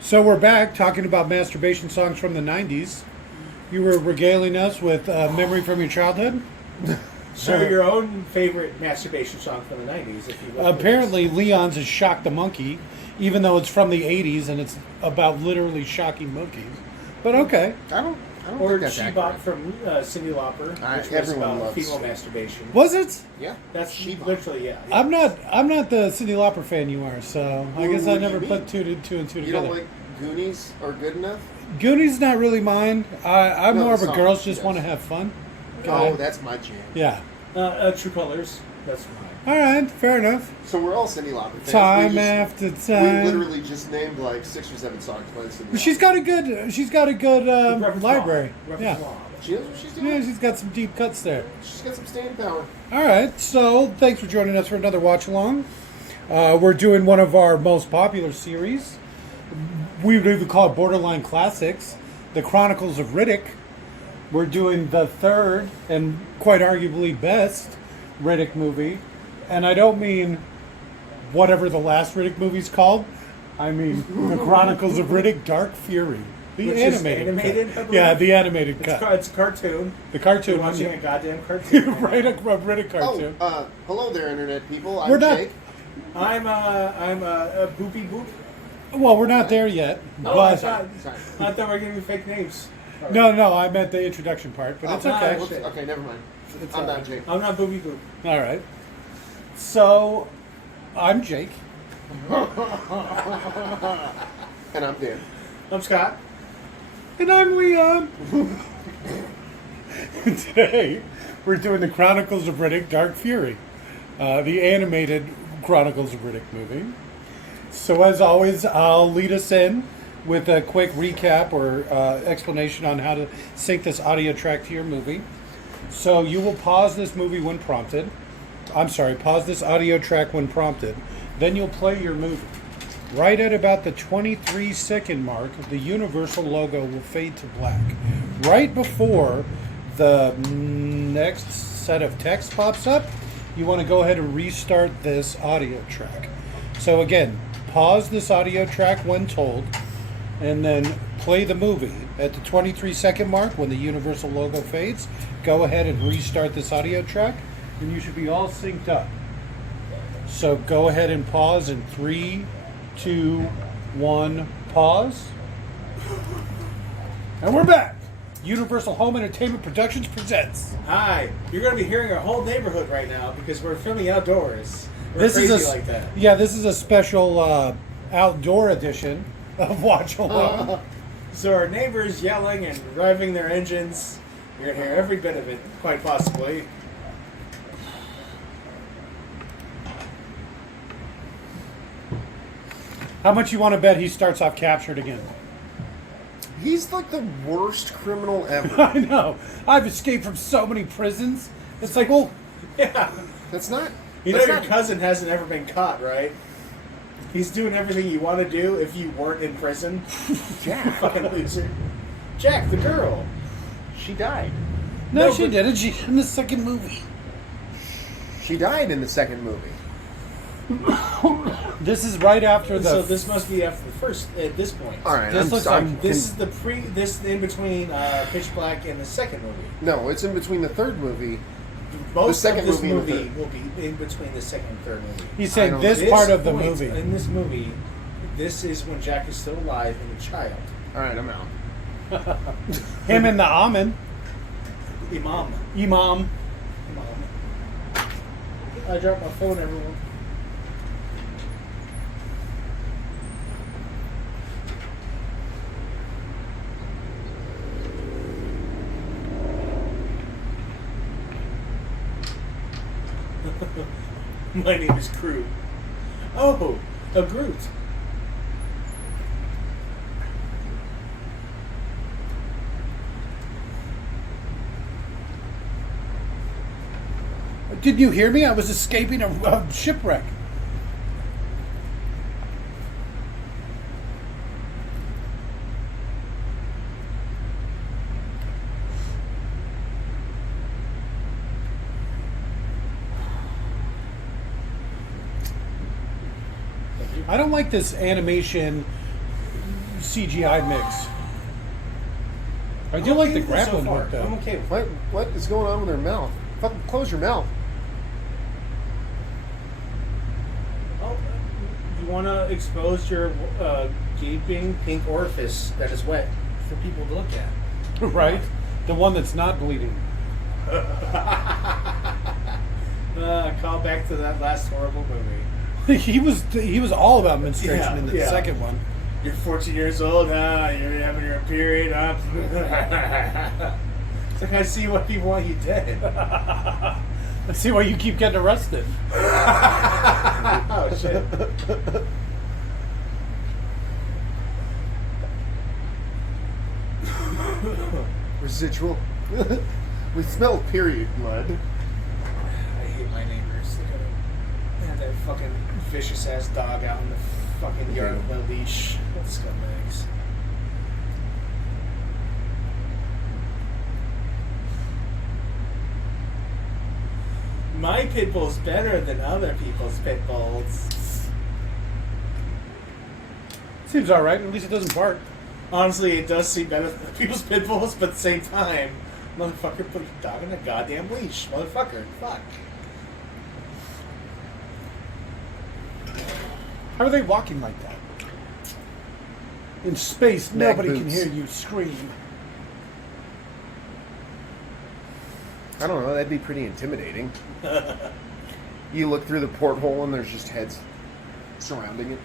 So we're back talking about masturbation songs from the 90s. You were regaling us with memory from your childhood? So your own favorite masturbation song from the 90s, if you will. Apparently, Leon's is Shock the Monkey, even though it's from the 80s and it's about literally shocking monkeys. But okay. I don't Or think that's She accurate. Bop from Cyndi Lauper, which was everyone about loves female it. masturbation. Was it? Yeah. That's She Bop. literally, yeah. I'm not the Cyndi Lauper fan you are, so I Well, guess what I do you never mean? put two and two You together. don't like Goonies or Good Enough? Goonies not really mine. I'm No, more of the a song, girls she just does. want to have fun. Oh, that's my jam. Yeah. True Colors, that's mine. All right, fair enough. So we're all Cyndi Lauper fans. Time We just- after We time. literally just named like 6 or 7 songs by Cyndi Lauper. She's got a good Repertoire. library. Yeah. Repertoire. She knows what she's doing. Yeah, she's got some deep cuts there. She's got some staying power. All right, so thanks for joining us for another watch along. We're doing one of our most popular series. We would even call it Borderline Classics, the Chronicles of Riddick. We're doing the third and quite arguably best Riddick movie. And I don't mean whatever the last Riddick movie's called. I mean the Chronicles of Riddick Dark Fury. The Which is animated animated, cut. I believe? Yeah, the animated cut. It's a cartoon. The cartoon You're one. watching Yeah. a goddamn cartoon. Right, a Riddick cartoon. Oh, hello there, internet people. I'm We're not- Jake. I'm a boopy boop. Well, we're not there yet, Oh, I but thought Sorry. we were giving fake names. no, I meant the introduction part, but it's Oh, okay. whoops. Okay, never mind. It's I'm all not right. Jake. I'm not boopy boop. All right. So, I'm Jake. And I'm Dan. I'm Scott. And I'm Leon. Today, we're doing the Chronicles of Riddick Dark Fury, the animated Chronicles of Riddick movie. So, as always, I'll lead us in with a quick recap or explanation on how to sync this audio track to your movie. So, you will pause this movie when prompted. Pause this audio track when prompted. Then you'll play your movie. Right at about the 23-second mark, the Universal logo will fade to black. Right before the next set of text pops up, you want to go ahead and restart this audio track. So again, pause this audio track when told, and then play the movie. At the 23-second mark, when the Universal logo fades, go ahead and restart this audio track, and you should be all synced up. So go ahead and pause in 3, 2, 1, pause. And we're back. Universal Home Entertainment Productions presents. Hi. You're going to be hearing our whole neighborhood right now because we're filming outdoors. We're This crazy is like that. Yeah, this is a special outdoor edition of Watch Along. So our neighbors yelling and revving their engines. You're going to hear every bit of it, quite possibly. How much you want to bet he starts off captured again? He's like the worst criminal ever. I know. I've escaped from so many prisons. It's like, well, Yeah. That's not. You know that's your not- cousin hasn't ever been caught, right? He's doing everything you want to do if you weren't in prison. Jack. Fucking loser. Jack, the girl. She died. no, No, she but- didn't. She in the second movie. She died in the second movie. This is right after the. So this must be after the first, at this point. All right. This looks like This is this in between Pitch Black and the second movie. No, it's in between the third movie. Most second of this movie and the movie third. will be in between the second and third movie. He's I saying don't- this This part of the point movie. In this movie, this is when Jack is still alive and a child. All right, I'm out. Him and the Amen. Imam. Imam. I dropped my phone, everyone. My name is Groot. Oh, a Groot. Did you hear me? I was escaping a shipwreck. I don't like this animation CGI mix. I do like the grappling hook, though. I'm okay with it. What is going on with her mouth? Fucking close your mouth. Oh, you want to expose your gaping pink orifice that is wet for people to look at. Right? The one that's not bleeding. Call back to that last horrible movie. he was all about menstruation in the Yeah. second one. You're 14 years old, huh? You're having your period, huh? It's like, I see why people want you dead. I see why you keep getting arrested. Oh, shit. Residual. We smell period blood. I hate my neighbors. They have that fucking vicious ass dog out in the fucking yard with a leash. What scumbags. My pit bull's better than other people's pit bulls. Seems all right. At least it doesn't bark. Honestly, it does seem better than people's pit bulls, but at the same time, motherfucker, put your dog in a goddamn leash. Motherfucker, fuck. How are they walking like that? In space, Neck nobody can boots. hear you scream. I don't know. That'd be pretty intimidating. You look through the porthole and there's just heads surrounding it.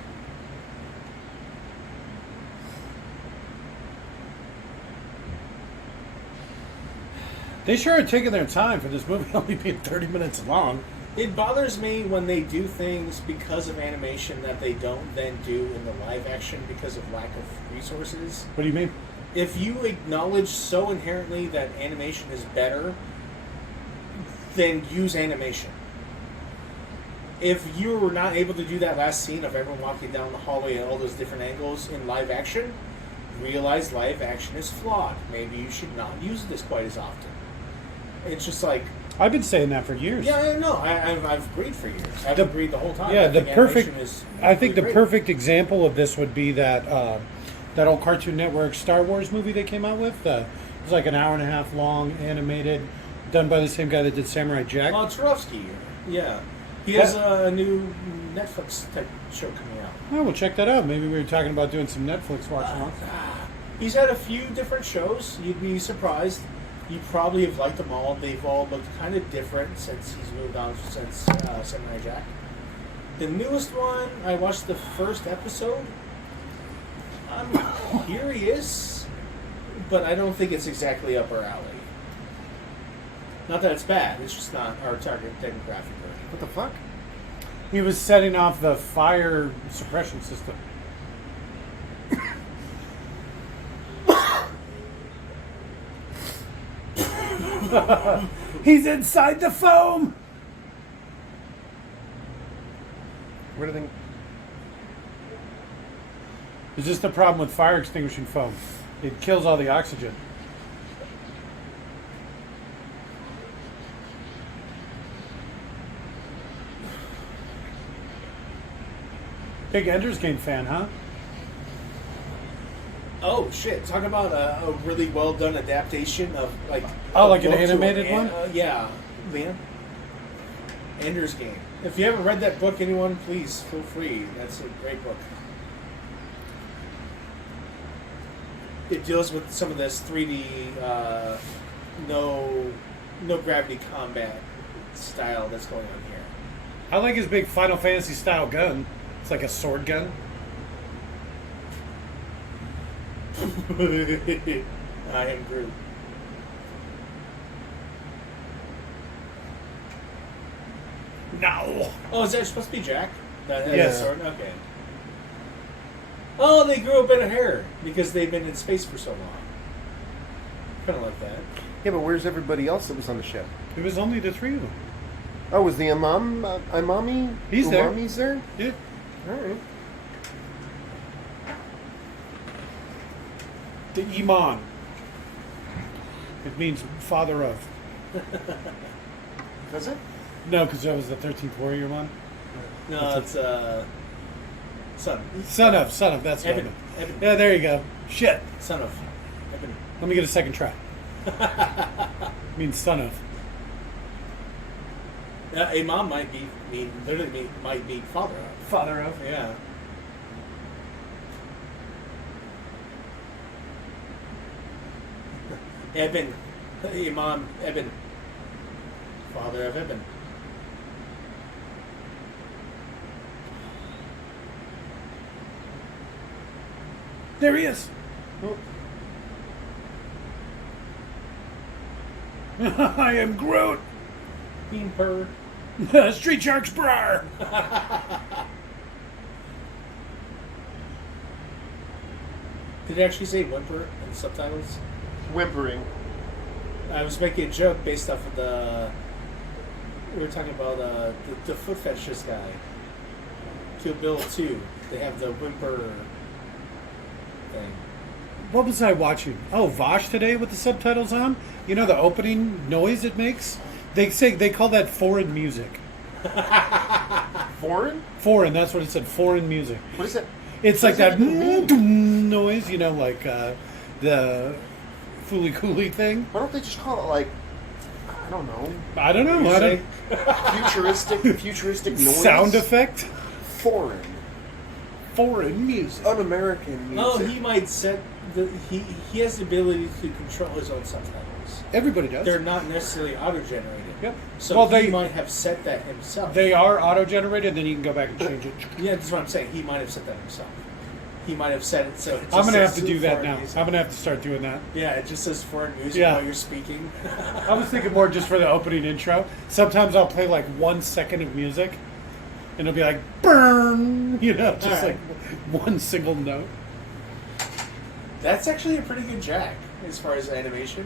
They sure are taking their time for this movie only being 30 minutes long. It bothers me when they do things because of animation that they don't then do in the live action because of lack of resources. What do you mean? If you acknowledge so inherently that animation is better, then use animation. If you were not able to do that last scene of everyone walking down the hallway at all those different angles in live action, realize live action is flawed. Maybe you should not use this quite as often. It's just like, I've been saying that for years. yeah, I know. I've agreed for years. I've agreed the whole time. Yeah, I the think perfect. animation is I think the great. perfect example of this would be that that old Cartoon Network Star Wars movie they came out with. It was like an hour and a half long, animated, done by the same guy that did Samurai Jack. Turovsky. Yeah, he has a new Netflix type show coming out. Oh, we'll check that out. Maybe we were talking about doing some Netflix watching. He's had a few different shows. You'd be surprised. You probably have liked them all. They've all looked kind of different since he's moved on since Samurai Jack. The newest one, I watched the first episode. I'm curious, but I don't think it's exactly up our alley. Not that it's bad. It's just not our target demographic. What the fuck? He was setting off the fire suppression system. He's inside the foam. What do they? It's just the problem with fire extinguishing foam. It kills all the oxygen. Big Ender's Game fan, huh? Oh shit! Talk about a really well done adaptation of like. Oh, a like an book to animated one? Yeah, Liam. Ender's Game. If you haven't read that book, anyone, please feel free. That's a great book. It deals with some of this 3D, no gravity combat style that's going on here. I like his big Final Fantasy style gun. It's like a sword gun. I am Groot. No. Oh, is that supposed to be Jack? That has Yes. a sword? Okay. Oh, they grew a bit of hair because they've been in space for so long. Kind of like that. Yeah, but where's everybody else that was on the ship? It was only the three of them. Oh, was the Imami? He's there. Umami's there? Yeah. All right. The Iman. It means father of. Does it? No, because that was the 13th Warrior one. No, it's son. Son of. That's what I Evan. meant. Eben. Yeah, there you go. Shit. Son of. Eben. Let me get a second try. I mean, son of. Yeah, Imam might be literally might be father of. Father of. Yeah. Eben. Imam Eben. Father of Eben. There he is. I am Groot. Bean purr. Street Sharks brar. Did it actually say whimper in the subtitles? Whimpering. I was making a joke based off of we were talking about the foot fetishist guy. Kill Bill 2. They have the whimper thing. What was I watching? Oh, Vosh today with the subtitles on. You know the opening noise it makes? They call that foreign music. Foreign? Foreign, that's what it said. Foreign music. What is it? It's like What that does that even noise, you know, like the Fooly Cooly thing. Why don't they just call it like, I don't know, I don't know. Music. futuristic noise? Sound effect. Foreign. Foreign music. Un-American music. Oh, he might set he has the ability to control his own subtitles. Everybody does. They're not necessarily auto-generated. Yep. So Well, he they- might have set that himself. They are auto-generated, then you can go back and change it. Yeah, that's what I'm saying. He might have set that himself. He might have set it so. It just I'm going to have says to do that foreign now. music. I'm going to have to start doing that. Yeah, it just says foreign music Yeah. while you're speaking. I was thinking more just for the opening intro. Sometimes I'll play like 1 second of music, and it'll be like, burn, you know, just Alright. like one single note. That's actually a pretty good jack as far as animation.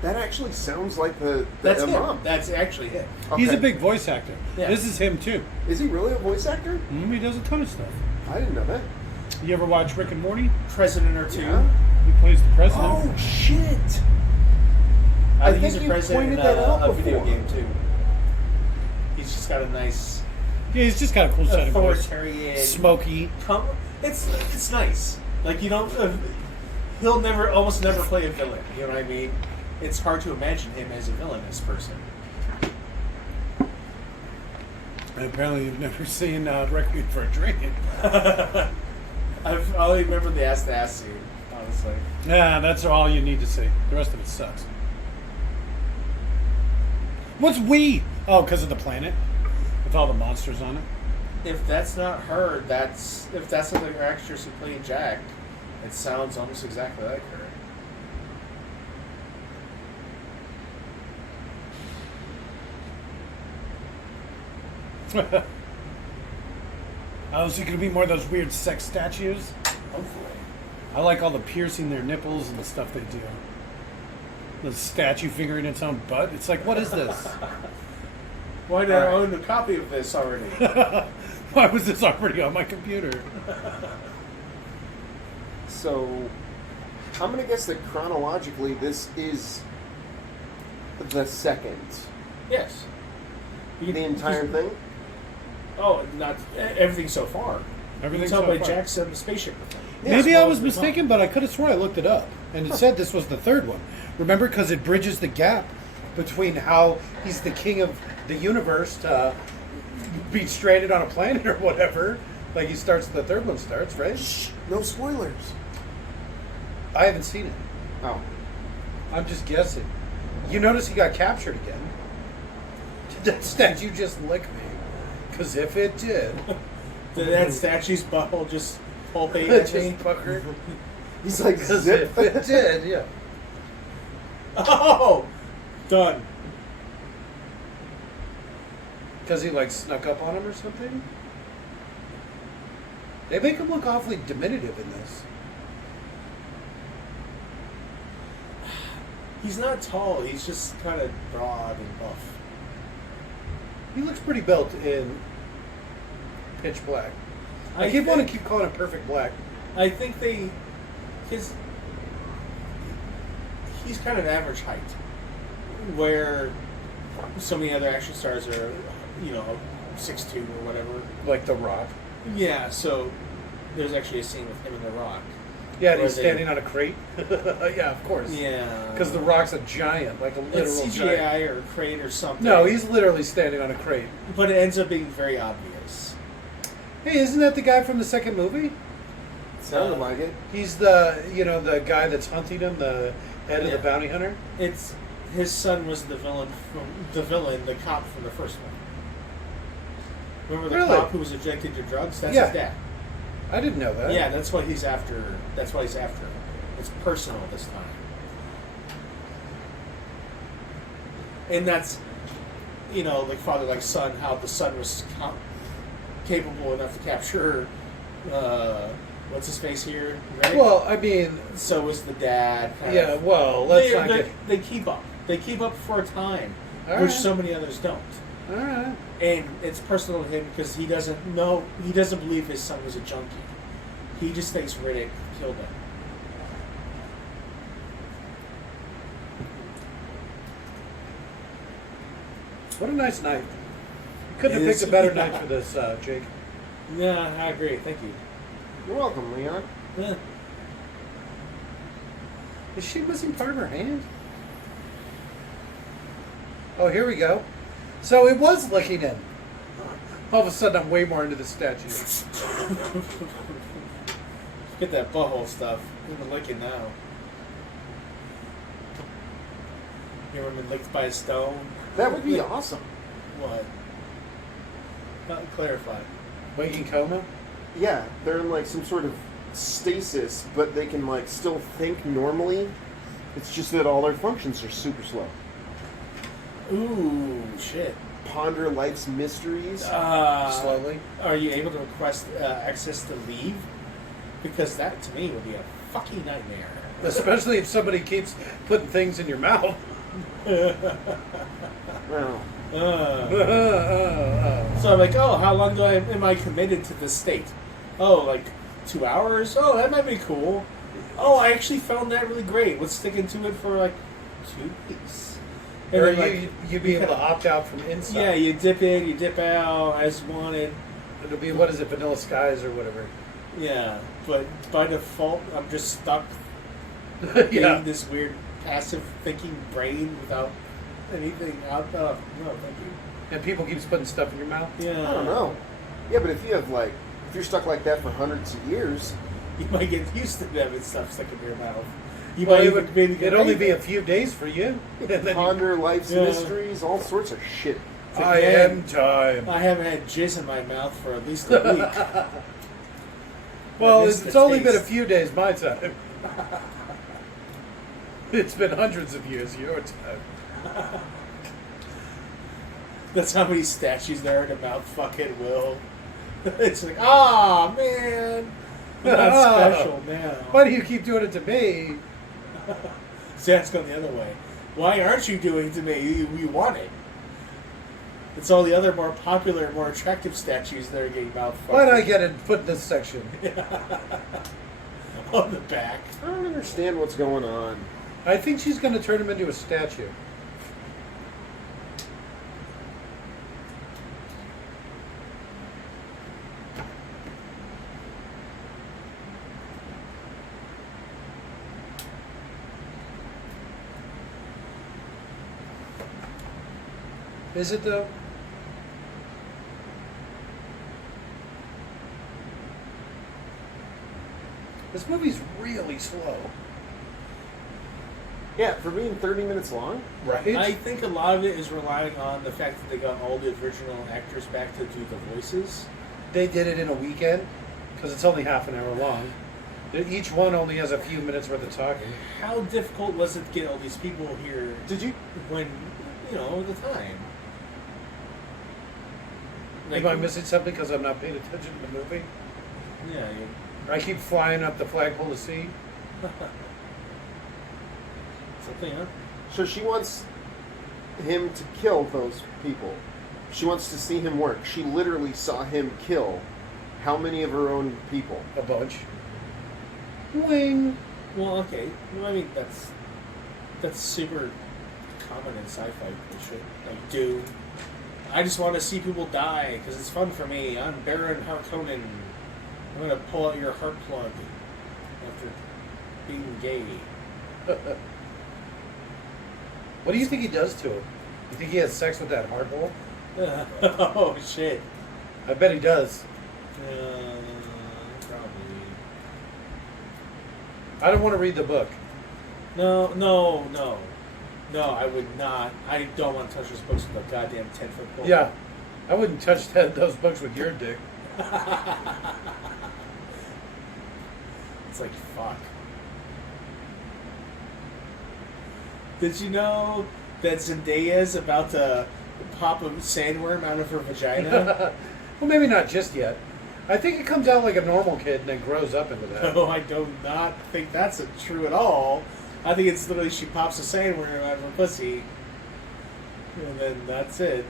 That actually sounds like the That's him. Imam. That's actually him. He's a Okay. big voice actor. Yeah. This is him too. Is he really a voice actor? He does a ton of stuff. I didn't know that. You ever watch Rick and Morty? President or two. Yeah. He plays the president. Oh, shit! I I think he's think a you president in pointed that out a video before. game too. He's just got a nice Yeah, he's just got a cool set of voice. authoritarian. Smoky. It's nice. Like you don't. He'll almost never play a villain. You know what I mean? It's hard to imagine him as a villainous person. And apparently you've never seen Requiem for a Dream. I only remember the ass scene, honestly. Yeah, that's all you need to see. The rest of it sucks. What's we? Oh, because of the planet? With all the monsters on it? If that's not her, if that's not the actress who played Jack, it sounds almost exactly like her. Oh, is it going to be more of those weird sex statues? Hopefully. I like all the piercing their nipples and the stuff they do. The statue fingering its own butt. It's like, what is this? Why did I Alright. own a copy of this already? Why was this already on my computer? So, I'm going to guess that chronologically this is the second. Yes. The entire thing? Oh, not everything so far. Everything You can tell so by far. Jack's on the spaceship. Yeah, Maybe as I well was as the mistaken, but I could have sworn I looked it up. And it said this was the third one. Remember? Because it bridges the gap between how he's the king of the universe to be stranded on a planet or whatever. Like the third one starts, right? Shh, no spoilers. I haven't seen it. Oh. I'm just guessing. You notice he got captured again. Did that statue just lick me? Because if it did, Did that statue's butthole just pulpate it at me? just puckered. He's like, Because zip. if it did, yeah. Oh! Done. Because he like snuck up on him or something? They make him look awfully diminutive in this. He's not tall, he's just kind of broad and buff. He looks pretty built in Pitch Black. I keep wanting to keep calling it Perfect Black. I think he's kind of average height, where so many other action stars are, 6'2" or whatever. Like The Rock. Yeah, so There's actually a scene with him and The Rock. Yeah, and Where he's they- standing on a crate. Yeah, of course. Yeah. Because the Rock's a giant, like a literal It's giant. CGI or crate or something. No, he's literally standing on a crate. But it ends up being very obvious. Hey, isn't that the guy from the second movie? Sounded like it. He's the guy that's hunting him, the head of the Yeah. bounty hunter. It's his son was the villain, the cop from the first one. Remember the Really? cop who was addicted to drugs? That's Yeah. his dad. I didn't know that. Yeah, that's what he's after. That's why he's after him. It's personal this time. And that's, like father, like son, how the son was capable enough to capture, what's his face here? Right? Well, I mean, So was the dad. Kind yeah. of. Well, let's not they, get. they keep up. They keep up for a time, All which right. so many others don't. All right. And it's personal to him because he doesn't know. He doesn't believe his son was a junkie. He just thinks Riddick killed him. What a nice night. You couldn't It have picked is, a better yeah. night for this, Jake. Yeah, I agree. Thank you. You're welcome, Leon. Yeah. Is she missing part of her hand? Oh, here we go. So it was licking in. All of a sudden, I'm way more into the statue. Get that butthole stuff. You're licking now. You ever been licked by a stone? That would be awesome. What? Clarify. Waking coma? Yeah, they're in like some sort of stasis, but they can like still think normally. It's just that all their functions are super slow. Ooh, shit. Ponder life's mysteries. Slowly. Are you able to request access to leave? Because that, to me, would be a fucking nightmare. Especially if somebody keeps putting things in your mouth. Well, So I'm like, oh, how long am I committed to this state? Oh, like 2 hours? Oh, that might be cool. Oh, I actually found that really great. Let's stick into it for like 2 weeks. And Or then, you'd be able to opt out from inside. yeah, you dip in, you dip out as wanted. It'll be, what is it, Vanilla Skies or whatever. Yeah, but by default, I'm just stuck Yeah. being this weird passive thinking brain without anything out. No, thank you. And people keeps putting stuff in your mouth. Yeah, I don't know. Yeah, but if you're stuck like that for hundreds of years, You might get used to having stuff stuck in your mouth. You Well, might it even would, maybe get it'd only be a angry. few days for you. And then you- ponder life's Yeah. mysteries, all sorts of shit. I am time. I haven't had jizz in my mouth for at least a week. Well, I miss it's the only been a taste. few days my time. It's been hundreds of years your time. That's how many statues there are to mouth fucking Will. It's like, ah, man. We're not special now. Why do you keep doing it to me? See, that's going the other way. Why aren't you doing it to me? You want it. It's all the other more popular, more attractive statues that are getting mouth fucked. Why'd I get it put in this section? On the back. I don't understand what's going on. I think she's going to turn him into a statue. Is it though? This movie's really slow. Yeah, for being 30 minutes long. Right? I think a lot of it is relying on the fact that they got all the original actors back to do the voices. They did it in a weekend because it's only half an hour long. Each one only has a few minutes worth of talking. How difficult was it to get all these people here? Did you? When, the time? Am I missing something because I'm not paying attention to the movie? Yeah. Or I keep flying up the flagpole to see? Something, huh? So she wants him to kill those people. She wants to see him work. She literally saw him kill how many of her own people? A bunch. Wing. Well, okay. Well, I mean, that's super common in sci-fi shit. Like, Doom. I just want to see people die because it's fun for me. I'm Baron Harkonnen. I'm gonna pull out your heart plug after being gay. What do you think he does to him? You think he has sex with that heart hole? Oh shit. I bet he does. Probably. I don't want to read the book. No, I would not. I don't want to touch those books with a goddamn 10-foot pole. Yeah. I wouldn't touch those books with your dick. It's like, fuck. Did you know that Zendaya's about to pop a sandworm out of her vagina? Well, maybe not just yet. I think it comes out like a normal kid and then grows up into that. No, I do not think that's true at all. I think it's literally she pops a sandworm out of her pussy. And then that's it.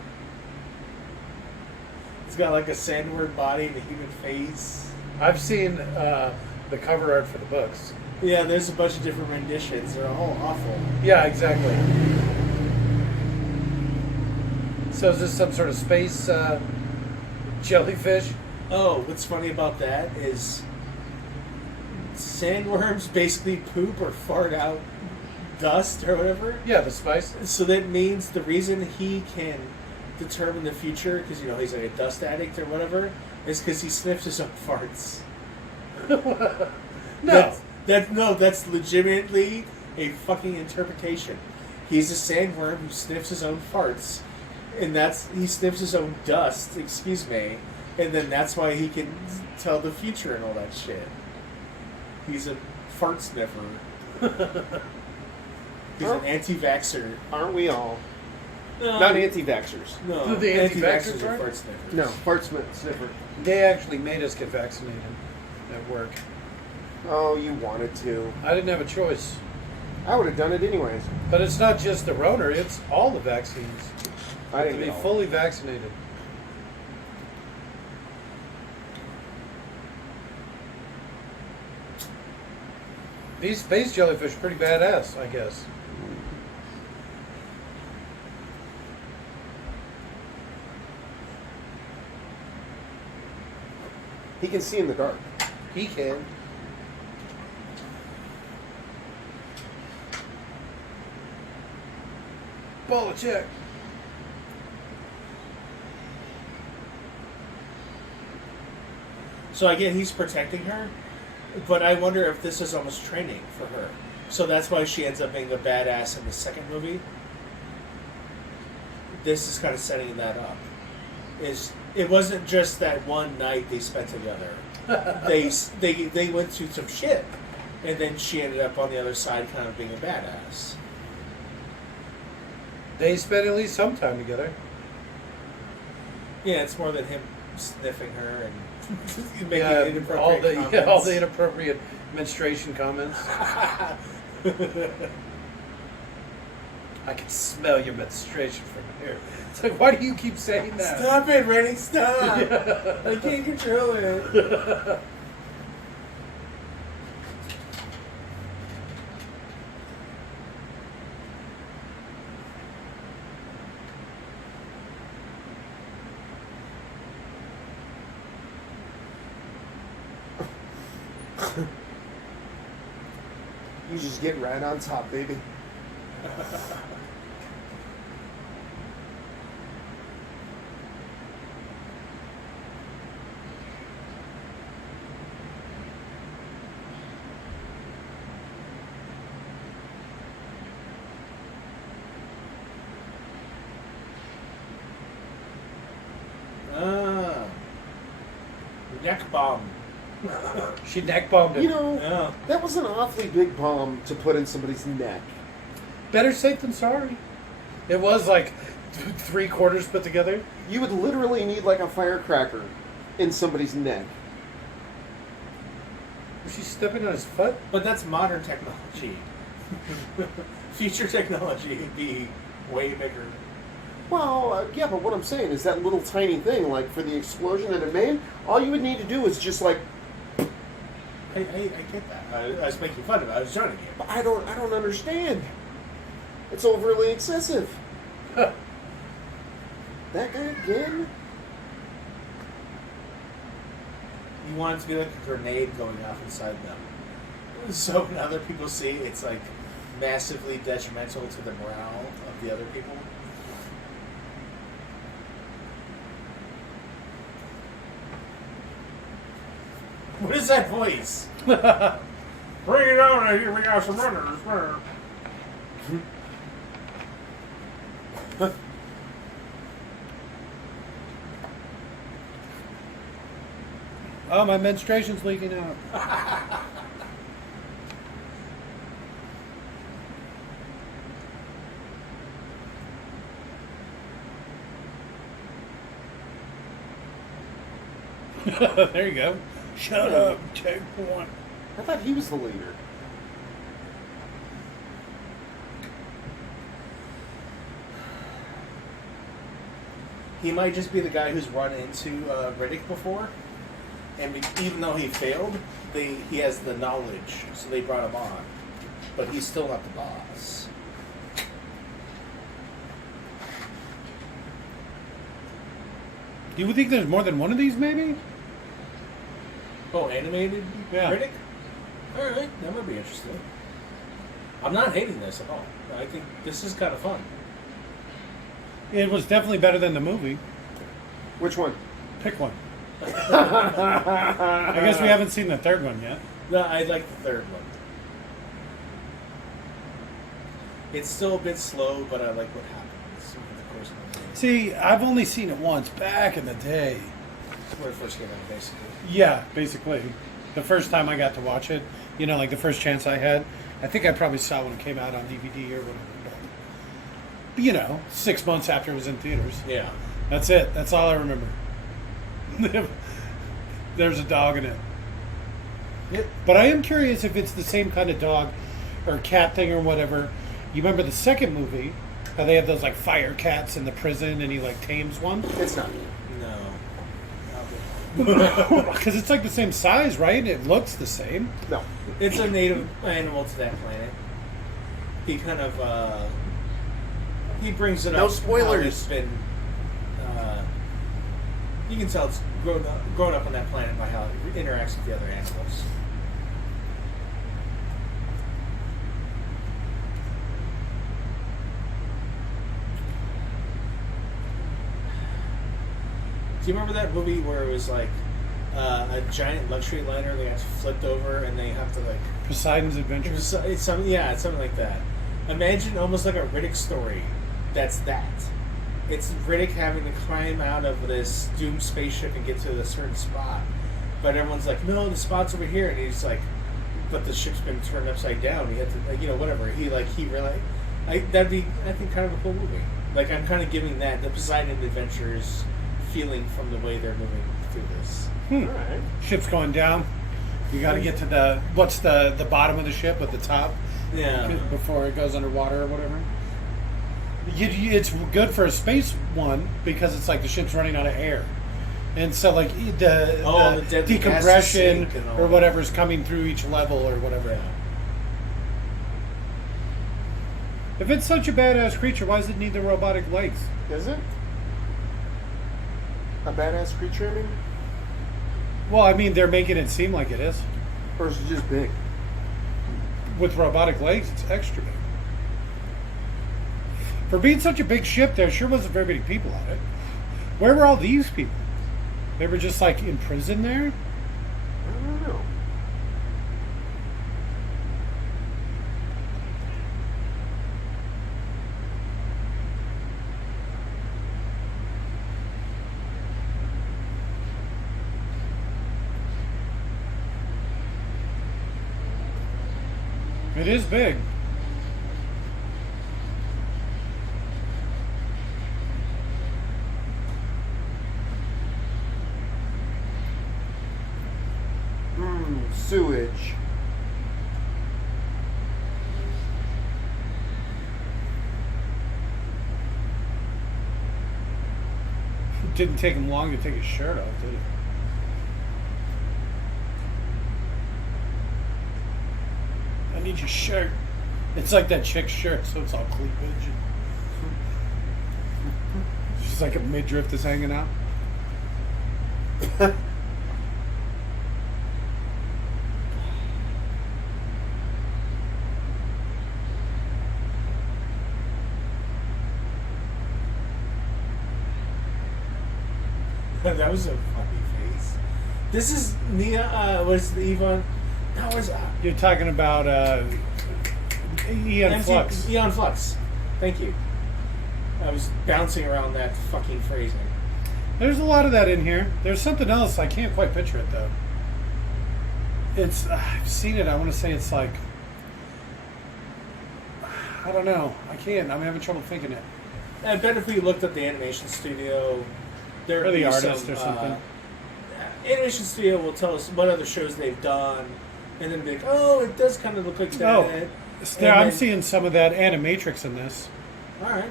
It's got like a sandworm body and a human face. I've seen the cover art for the books. Yeah, there's a bunch of different renditions. They're all awful. Yeah, exactly. So is this some sort of space jellyfish? Oh, what's funny about that is sandworms basically poop or fart out dust or whatever. Yeah, the spice. So that means the reason he can determine the future, because he's like a dust addict or whatever, is because he sniffs his own farts. No. That's legitimately a fucking interpretation. He's a sandworm who sniffs his own farts, and he sniffs his own dust. Excuse me. And then that's why he can tell the future and all that shit. He's a fart sniffer. He's an anti-vaxxer. Aren't we all? No, Not anti-vaxxers. No, The anti-vaxxers are are? fart sniffers. No, fart sniffer. They actually made us get vaccinated at work. Oh, you wanted to. I didn't have a choice. I would have done it anyways. But it's not just the Roner, it's all the vaccines. I To didn't be know. fully vaccinated. These space jellyfish are pretty badass, I guess. He can see in the dark. He can. Ball of check. So again, he's protecting her, but I wonder if this is almost training for her. So that's why she ends up being a badass in the second movie. This is kind of setting that up. It wasn't just that one night they spent together. they went through some shit, and then she ended up on the other side, kind of being a badass. They spent at least some time together. Yeah, it's more than him sniffing her and making Yeah, inappropriate comments. all the inappropriate menstruation comments. I can smell your menstruation from here. It's like, why do you keep saying that? Stop it, Rennie, stop! I can't control it. You just get right on top, baby. Neck bomb. She neck bombed him. You know, Yeah. that was an awfully big bomb to put in somebody's neck. Better safe than sorry. It was like 3/4 put together. You would literally need like a firecracker in somebody's neck. Was she stepping on his foot? But that's modern technology. Future technology would be way bigger. Well, yeah, but what I'm saying is that little tiny thing, like for the explosion that it made, all you would need to do is just like. I get that. I was making fun of it. I was joking you. But I don't understand. It's overly excessive. Huh. That guy again? You want it to be like a grenade going off inside them. So when other people see, it's like massively detrimental to the morale of the other people. What is that voice? Bring it on! Here we got some runners. Oh, my menstruation's leaking out. There you go. Shut up, take one. I thought he was the leader. He might just be the guy who's run into Riddick before, and even though he failed, he has the knowledge, so they brought him on. But he's still not the boss. Do you think there's more than one of these, maybe? Oh, animated Yeah. Riddick? Alright, that would be interesting. I'm not hating this at all. I think this is kind of fun. It was definitely better than the movie. Which one? Pick one. I guess we haven't seen the third one yet. No, I like the third one. It's still a bit slow, but I like what happens over the course of the movie. See, I've only seen it once, back in the day. When it first came out, basically. Yeah, basically. The first time I got to watch it, you know, like the first chance I had, I think I probably saw when it came out on DVD or whatever. But, you know, 6 months after it was in theaters. Yeah. That's it. That's all I remember. There's a dog in it. Yep. But I am curious if it's the same kind of dog or cat thing or whatever. You remember the second movie? How they have those like fire cats in the prison and he like tames one? It's not. No. Because it's like the same size, right? It looks the same. No. It's a native animal to that planet. He kind of, he brings it up. No spoilers. How it's been, you can tell it's grown up on that planet by how it interacts with the other animals. Do you remember that movie where it was like a giant luxury liner that gets flipped over and they have to like... Poseidon's Adventure. It's something like that. Imagine almost like a Riddick story. That's that. It's Riddick having to climb out of this doomed spaceship and get to a certain spot. But everyone's like, no, the spot's over here. And he's like, but the ship's been turned upside down. He had to, like, you know, whatever. He really... that'd be, I think, kind of a cool movie. Like, I'm kind of giving that, the Poseidon Adventures feeling from the way they're moving through this. All right. Ship's going down. You got to get to the... What's the bottom of the ship at the top? Yeah. Before it goes underwater or whatever. It's good for a space one because it's like the ship's running out of air. And so like the deadly decompression gases and all or that. whatever's coming through each level or whatever. Yeah. If it's such a badass creature, why does it need the robotic legs? Is it? A badass creature, I mean? Well, I mean, they're making it seem like it is. Or is it just big? With robotic legs, it's extra big. For being such a big ship, there sure wasn't very many people on it. Where were all these people? They were just like in prison there? I don't know. It is big. Sewage. It didn't take him long to take his shirt off, did it? I need your shirt. It's like that chick's shirt, so it's all cleavage. She's like a midriff that's hanging out. That was a funny face. This is Nia. Was the Yvonne? That was You're talking about Eon Flux. Eon Flux. Thank you. I was bouncing around that fucking phrasing. There's a lot of that in here. There's something else. I can't quite picture it, though. I've seen it. I want to say it's like... I don't know. I can't. I'm having trouble thinking it. I bet if we looked at the animation studio... There Or the would be artist some, or something. Animation studio will tell us what other shows they've done. And then be like, oh, it does kind of look like that. Oh, And I'm then- seeing some of that animatrix in this. Alright.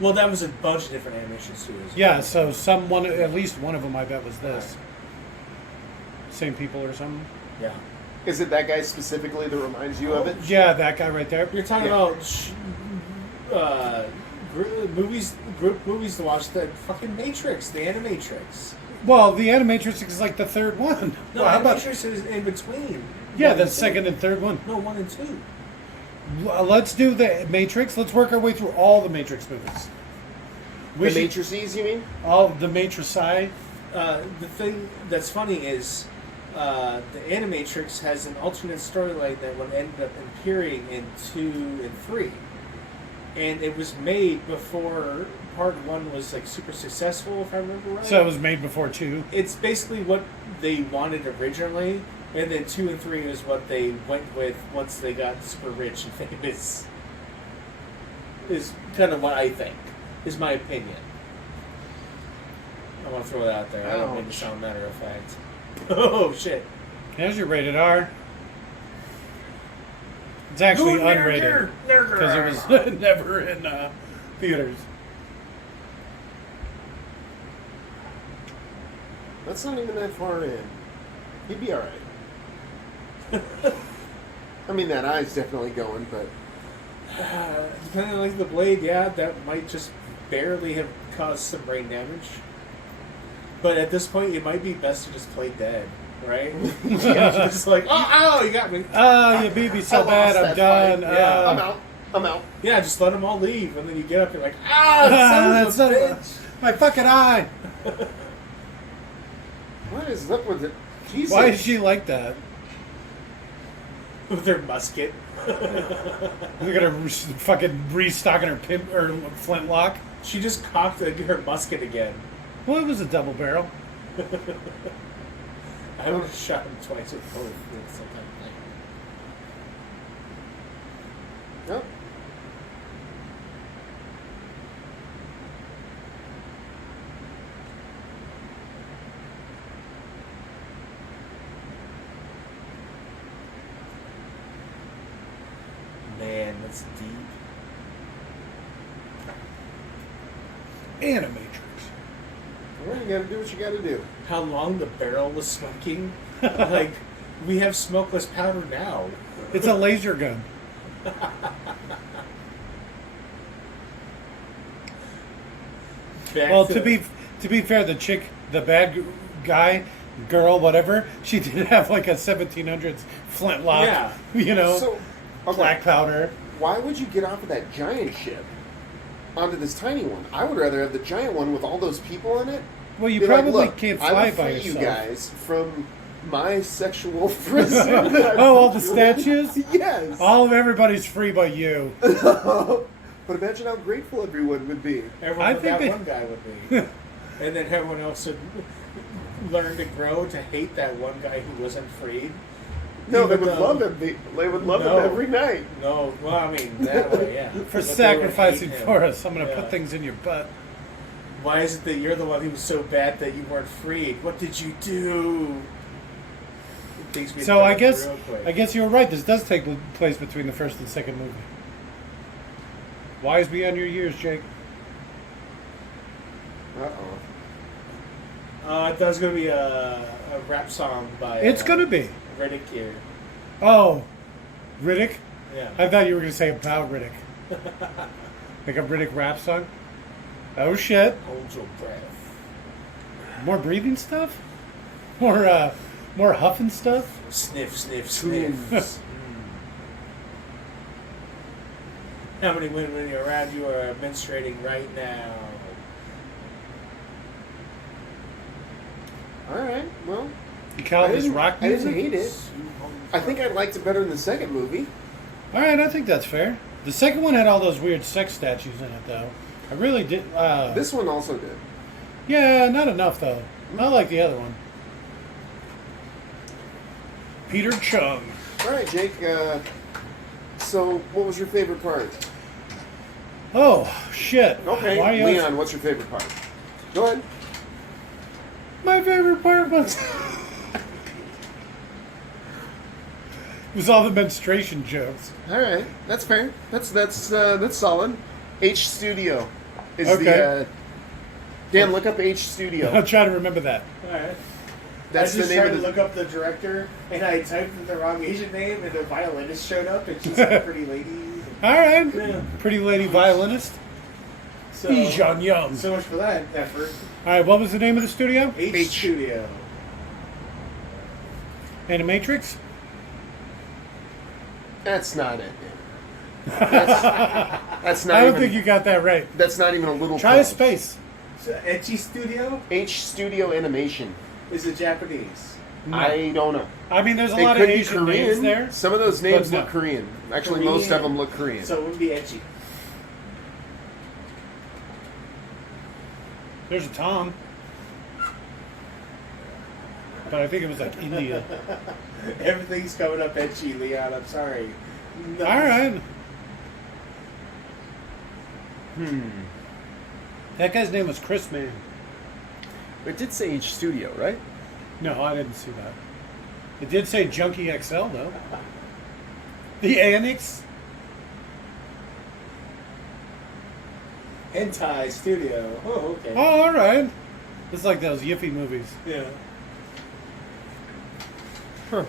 Well, that was a bunch of different animation studios. Yeah, so at least one of them I bet was this. Same people or something. Yeah. Is it that guy specifically that reminds you of it? Yeah, that guy right there. You're talking Yeah. about group movies to watch. The fucking Matrix, the Animatrix. Well, the animatrix is like the third one. No, Well, how about... Animatrix is in between. Yeah, One the and two. second and third one. No, 1 and 2. Let's do the Matrix. Let's work our way through all the Matrix movies. The Matrices, you mean? All the Matrixi. The thing that's funny is the Animatrix has an alternate storyline that would end up appearing in 2 and 3. And it was made before part 1 was like super successful, if I remember right. So it was made before 2. It's basically what they wanted originally, and then 2 and 3 is what they went with once they got super rich and famous. Is kind of what I think. Is my opinion. I want to throw it out there. I don't mean to Ouch. sound matter of fact. Oh shit! There's your rated R. It's actually unrated because it was never in theaters. That's not even that far in. He'd be alright. I mean, that eye's definitely going, but... Depending on like the blade, yeah, that might just barely have caused some brain damage. But at this point, it might be best to just play dead, right? Yeah, just like, oh, you got me. Oh, you beat me so I bad, lost I'm that done. fight. Yeah, I'm out. Yeah, just let them all leave, and then you get up, you're like, That's son of a not- bitch. my fucking eye. What is up with it? Jesus. Why is she like that? With their musket. Look at her fucking restocking her flintlock. She just cocked her musket again. Well, it was a double barrel. I would have shot him twice with both at the same time. Yep. Man, that's deep. Animatrix. Well, you gotta do what you gotta do. How long the barrel was smoking? Like, we have smokeless powder now. It's a laser gun. Back Well, to be fair, the bad guy, girl, whatever, she did have like a 1700s flintlock. Yeah. You know, So, okay, black powder. why would you get off of that giant ship onto this tiny one? I would rather have the giant one with all those people in it. Well, you Be like, probably "Look, can't I fly will by free you yourself. guys from my sexual prison. that Oh, all I'm the doing." statues? Yes. All of everybody's free by you. But imagine how grateful everyone would be. everyone I but think that they- one guy would be. And then everyone else would learn to grow to hate that one guy who wasn't freed. No, they Even would though- love him. They would love No. him every night. No, well, I mean, that way, yeah. For But they would sacrificing hate him. for us, I'm going to Yeah. put things in your butt. Why is it that you're the one who was so bad that you weren't freed? What did you do? Things get So I dark guess real quick. you were right. This does take place between the first and second movie. Wise beyond your years, Jake. Uh-oh. That was going to be a rap song by... It's going to be. Riddick here. Oh, Riddick? Yeah. I thought you were going to say about Riddick. Like a Riddick rap song? Oh, shit. Hold your breath. More breathing stuff? More huffing stuff? Sniff, sniff, sniff. How many women around you are menstruating right now? All right. Well, You call I this didn't- rock I music? didn't hate it. I think I liked it better than the second movie. All right, I think that's fair. The second one had all those weird sex statues in it, though. I really did. This one also did. Yeah, not enough though. Not like the other one. Peter Chung. All right, Jake. So, what was your favorite part? Oh shit. Okay, Why are you- Leon, what's your favorite part? Go ahead. My favorite part was all the menstruation jokes. All right, that's fair. That's solid. H Studio is Okay. the. Dan, look up H I'll Studio. try to remember that. Alright. That's I the just name tried of to the. look up the director, and I typed in the wrong Asian name, and the violinist showed up, and she's a pretty lady. All right. Yeah. Pretty lady violinist. So, Lee Jong Young. so much for that effort. All right, what was the name of the studio? H Studio. Animatrix? That's not it. That's not I don't even. think you got that right. That's not even a little. Try a close. space. So, Etchy Studio H Studio Animation. is it Japanese? I don't know. I mean, there's a It lot of could be Asian names Korean. there. Some of those names But no. look Korean. Actually, Korean. most of them look Korean. So it would be Etchy. There's a Tom. But I think it was like India. Everything's coming up Etchy, Leon. I'm sorry. All right. That guy's name was Chris Man. It did say H Studio, right? No, I didn't see that. It did say Junkie XL, though. The Annex? Hentai Studio. Oh, okay. Oh, all right. It's like those Yiffy movies. Yeah. Huh.